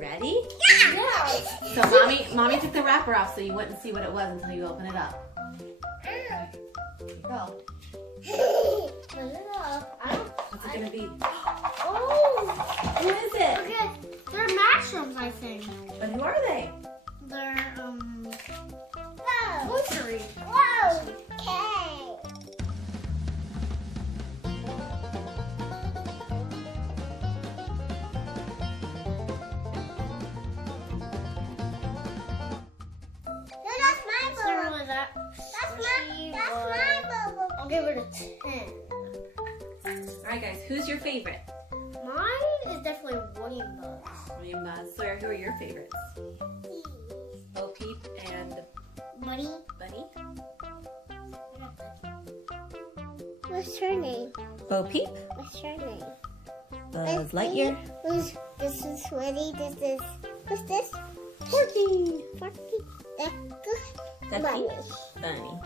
Ready? Yeah. So mommy took the wrapper off so you wouldn't see what it was until you open it up. Here you go. Put it up. What's it gonna be? Oh! What is it? Okay, they're Mashems, I think. But who are they? They're, Toy Story. Whoa! Okay. No, that's my bubble. That's my bubble. I'll give it a 10. Alright guys, who's your favorite? Mine is definitely William Buzz. William Buzz. Sawyer, who are your favorites? Bo Peep and Buddy, Bunny. what's her name? Bo Peep? What's her name? Buzz Lightyear. This is Woody. This is, what's this? Forky. Forky. That's Bunny. Bunny.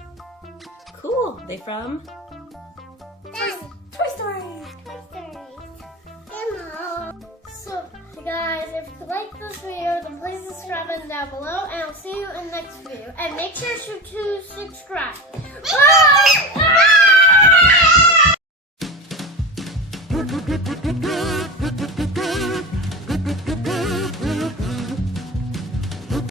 Cool. They from That's Toy Story. Toy Story. Hello. So, guys, if you like this video, then please subscribe down below, and I'll see you in the next video. And make sure to subscribe. Bye!